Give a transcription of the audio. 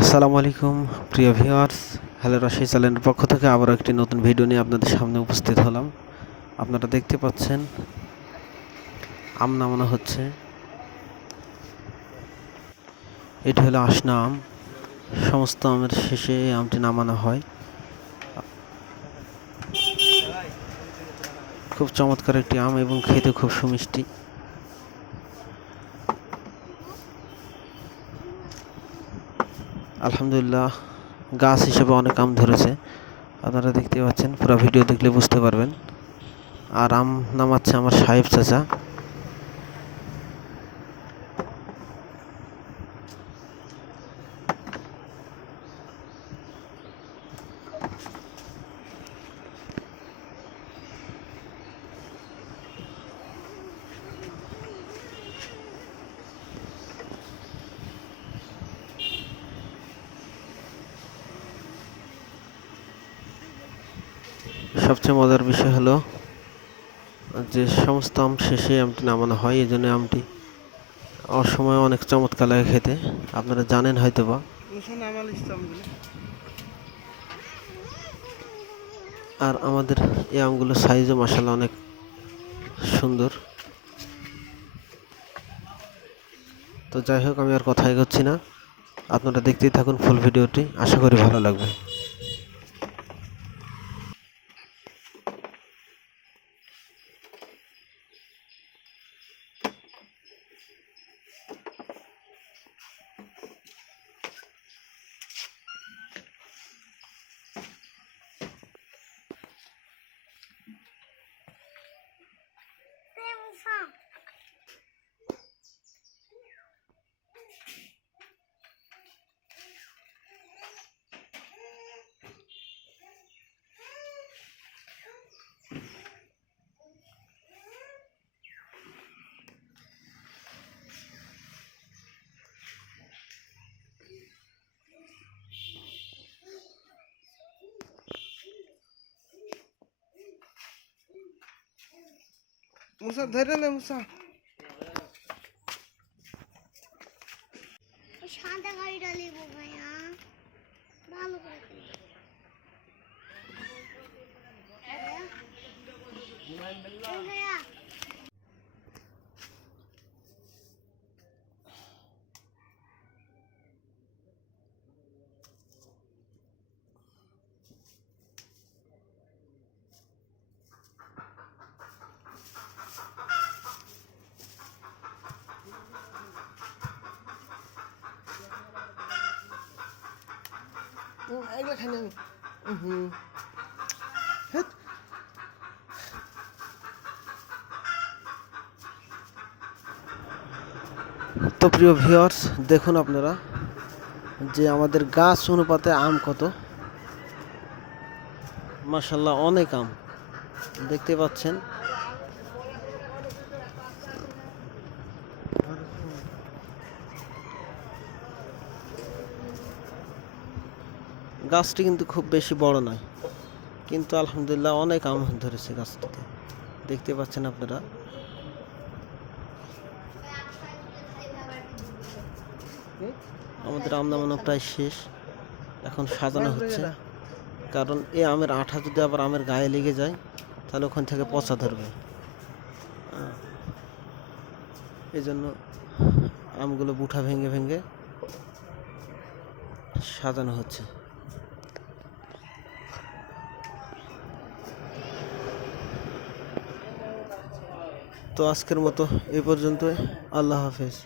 আসসালামু আলাইকুম প্রিয় ভিউয়ার্স। হ্যালো রাশি চ্যানেলের পক্ষ থেকে আবারও একটি নতুন ভিডিও নিয়ে আপনাদের সামনে উপস্থিত হলাম। আপনারা দেখতে পাচ্ছেন আম নামানো হচ্ছে। এটি হলো আসনা আম। সমস্ত আমের শেষে এই আমটি নামানো হয়। খুব চমৎকার একটি আম এবং খেতে খুব সুমিষ্টি। আলহামদুলিল্লাহ, গাছ হিসেবে অনেক আম ধরেছে। আপনারা দেখতে পাচ্ছেন, পুরো ভিডিও দেখলে বুঝতে পারবেন। আর আম নামাচ্ছে আমার সাহেব চাচা। সবচেয়ে মজার বিষয় হলো যে সমস্ত আম শেষে আমটি নামানো হয়, এই জন্য আমটি অসময়ে অনেক চমৎকার লাগে খেতে। আপনারা জানেন হয়তো বা। আর আমাদের এই আমগুলোর সাইজও মাশাআল্লাহ অনেক সুন্দর। তো যাই হোক, আমি আর কথা এগোচ্ছি না, আপনারা দেখতেই থাকুন ফুল ভিডিওটি, আশা করি ভালো লাগবে। মুসা ধরে নে মুসা সাদা গাড়িটা নেবো ভাইয়া, ভালো করে ভাইয়া। এগুলো খাই আমি তো প্রিয় ভিউয়ার্স, দেখুন আপনারা যে আমাদের গাছ অনুপাতে আম কত, মাশাআল্লাহ অনেক আম দেখতে পাচ্ছেন। গাছটি কিন্তু খুব বেশি বড় নয়, কিন্তু আলহামদুলিল্লাহ অনেক আম ধরেছে গাছটিতে, দেখতে পাচ্ছেন আপনারা। আমাদের আম নামানো প্রায় শেষ, এখন সাজানো হচ্ছে। কারণ এই আমের আঠা যদি আবার আমের গায়ে লেগে যায়, তাহলে ওখান থেকে পচা ধরবে। এই জন্য আমগুলো বুঠা ভেঙে ভেঙে সাজানো হচ্ছে। তো আজকের মতো এই পর্যন্তই। আল্লাহ হাফেজ।